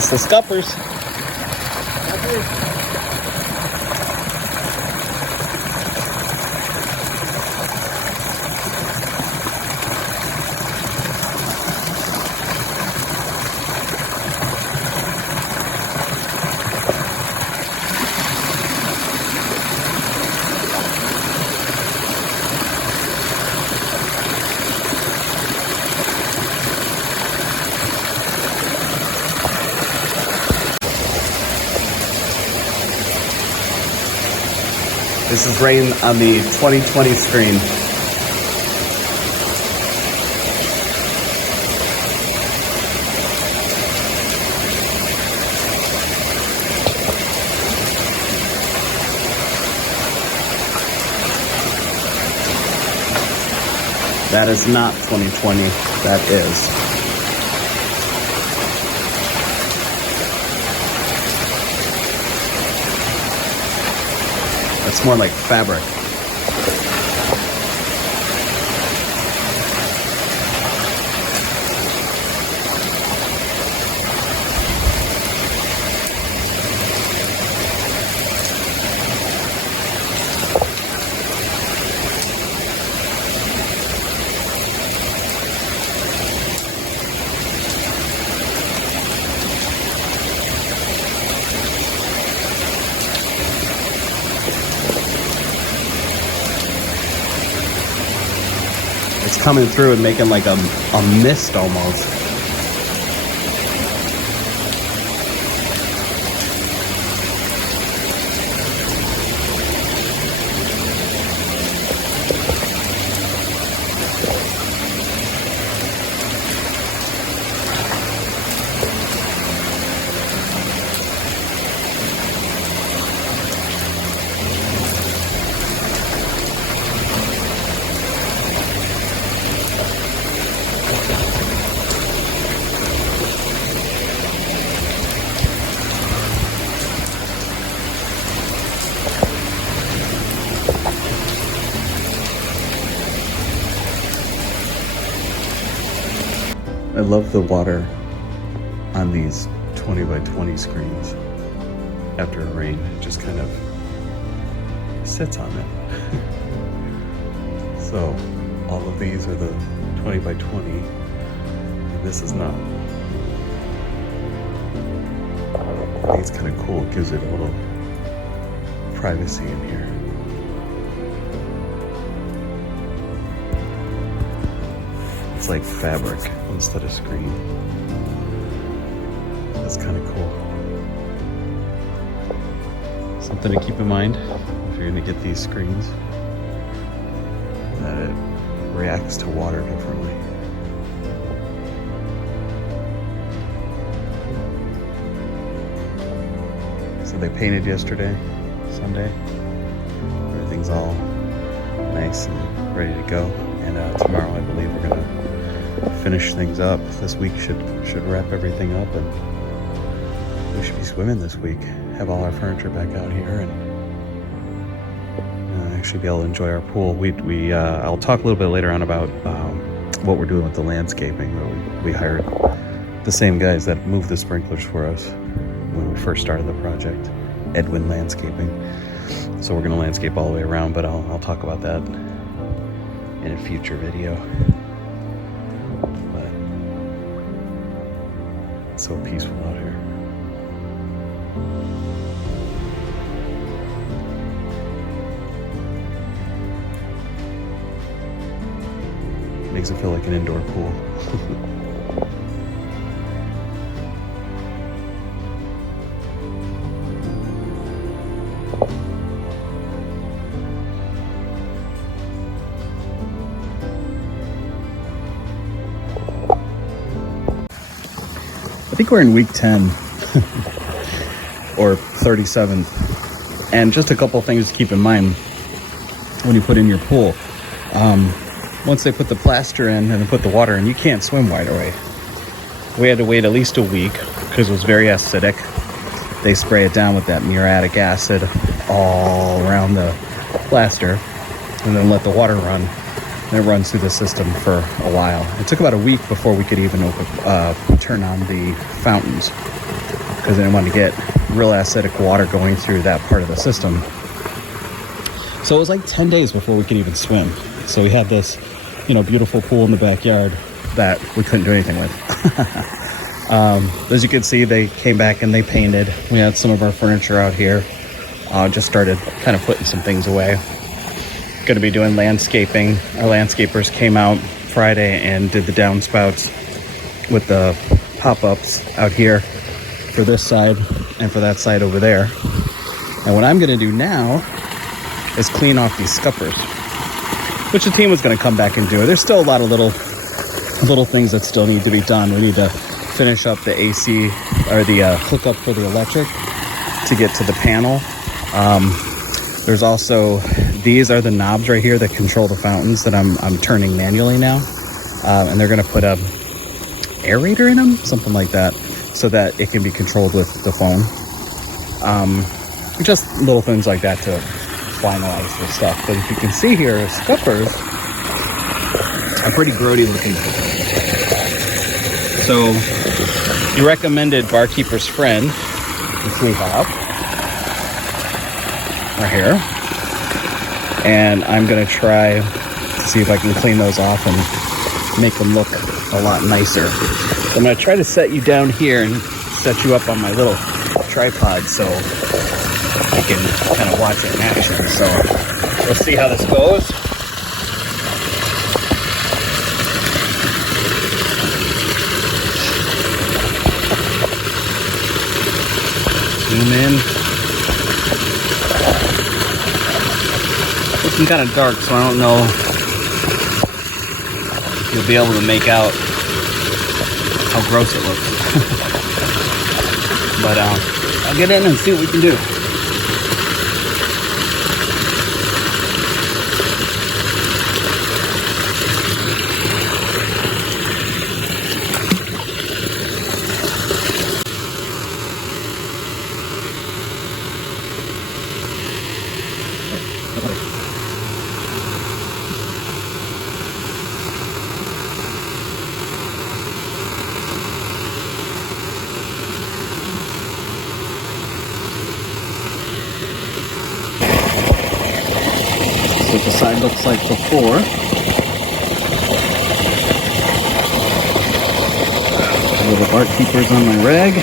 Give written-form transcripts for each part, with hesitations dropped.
That's the Scuppers. This is rain on the 2020 screen. That is not 2020, that is. It's more like fabric. It's coming through and making like a mist almost. I love the water on these 20 by 20 screens. After a rain, it just kind of sits on it. So all of these are the 20 by 20, and this is not. I think it's kind of cool. It gives it a little privacy in here. It's like fabric instead of screen. That's kind of cool. Something to keep in mind if you're going to get these screens, that it reacts to water differently. So they painted yesterday, Sunday. Everything's all nice and ready to go. And tomorrow, I believe, we're gonna finish things up. This week should wrap everything up, and we should be swimming this week. Have all our furniture back out here, and actually be able to enjoy our pool. I'll talk a little bit later on about what we're doing with the landscaping. We hired the same guys that moved the sprinklers for us when we first started the project, Edwin Landscaping. So we're gonna landscape all the way around, but I'll talk about that in a future video. But it's so peaceful out here. Makes it feel like an indoor pool. I think we're in week 10 or 37th, and just a couple things to keep in mind when you put in your pool. Once they put the plaster in and they put the water in, you can't swim right away. We had to wait at least a week because it was very acidic. They spray it down with that muriatic acid all around the plaster and then let the water run. And it runs through the system for a while. It took about a week before we could even turn on the fountains. because I didn't want to get real acidic water going through that part of the system. So it was like 10 days before we could even swim. So we had this, beautiful pool in the backyard that we couldn't do anything with. As you can see, they came back and they painted. We had some of our furniture out here. Just started kind of putting some things away. Going to be doing landscaping. Our landscapers came out Friday and did the downspouts with the pop-ups out here for this side and for that side over there. And what I'm going to do now is clean off these scuppers, which the team was going to come back and do. There's still a lot of little things that still need to be done. We need to finish up the AC or the hookup for the electric to get to the panel. There's also, these are the knobs right here that control the fountains that I'm turning manually now. And they're going to put a aerator in them, something like that, so that it can be controlled with the phone. Just little things like that to finalize the stuff. But if you can see here, scuppers are pretty grody looking. So you recommended Barkeeper's Friend, which we have right here. And I'm going to try to see if I can clean those off and make them look a lot nicer. So I'm going to try to set you down here and set you up on my little tripod so you can kind of watch it in action. So we'll see how this goes. Zoom in. Looking kind of dark, so I don't know if you'll be able to make out how gross it looks. But I'll get in and see what we can do. What the side looks like before. Little Barkeepers on my rag.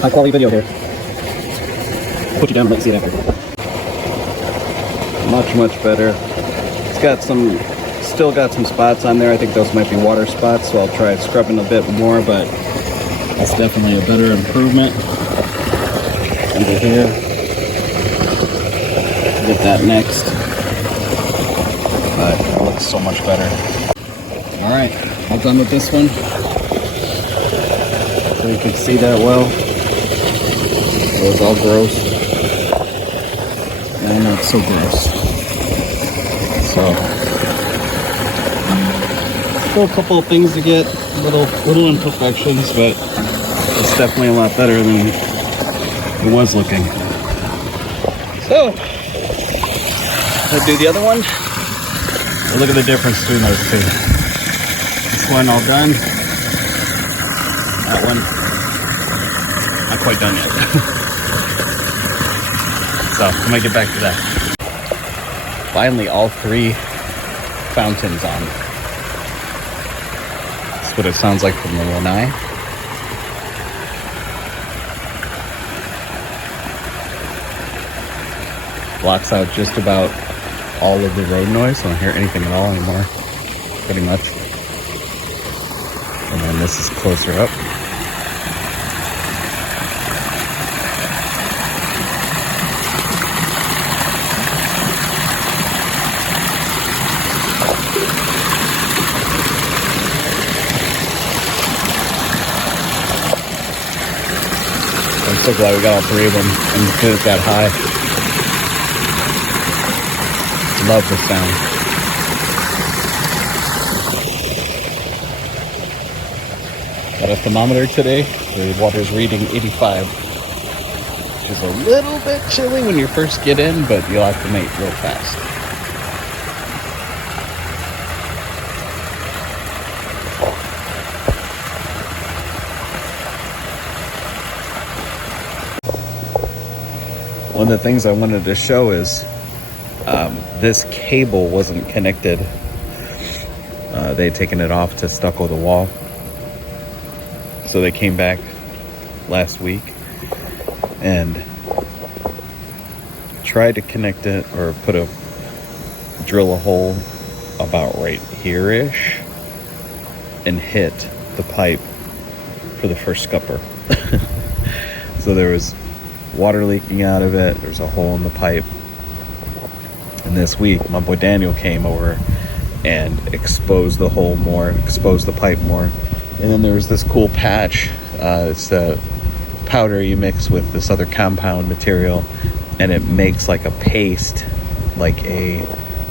High quality video here. Put you down and let you see it after. Much better. It's got still got some spots on there. I think those might be water spots, so I'll try scrubbing a bit more, but that's definitely a better improvement. Under here. Get that next. But it looks so much better. Alright, all done with this one. So you can see that well. It was all gross. I know it's so gross. So still a couple of things to get, little imperfections, but it's definitely a lot better than it was looking. So I'll do the other one. But look at the difference between those two. This one all done. That one not quite done yet. So I'm gonna get back to that. Finally, all three fountains on. That's what it sounds like from the lanai. Blocks out just about all of the road noise, so I don't hear anything at all anymore, pretty much. And then this is closer up. I'm so glad we got all three of them and put it that high. Love the sound. Got a thermometer today. The water's reading 85. Which is a little bit chilly when you first get in, but you'll acclimate real fast. One of the things I wanted to show is this cable wasn't connected. They had taken it off to stucco the wall. So they came back last week and tried to connect it, or drill a hole about right here-ish and hit the pipe for the first scupper. So there was water leaking out of it. There's a hole in the pipe. And this week, my boy Daniel came over and exposed the hole more, exposed the pipe more. And then there's this cool patch. It's a powder you mix with this other compound material, and it makes like a paste, like a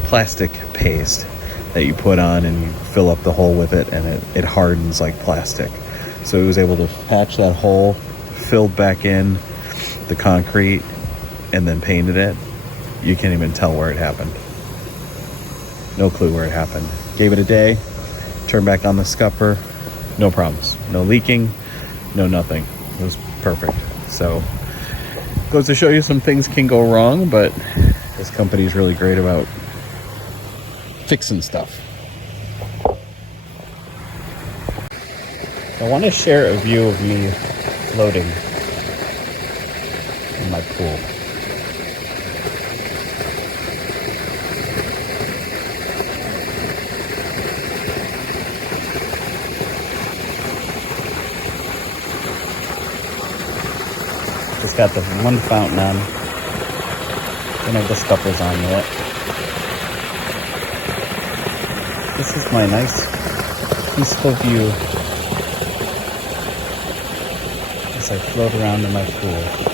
plastic paste that you put on and you fill up the hole with it, and it hardens like plastic. So he was able to patch that hole, filled back in the concrete, and then painted it. You can't even tell where it happened. No clue where it happened. Gave it a day, turned back on the scupper, no problems. No leaking, no nothing. It was perfect. So, goes to show you some things can go wrong, but this company is really great about fixing stuff. I want to share a view of me floating in my pool. Just got the one fountain on. Don't have the scuppers on yet. This is my nice, peaceful view as I float around in my pool.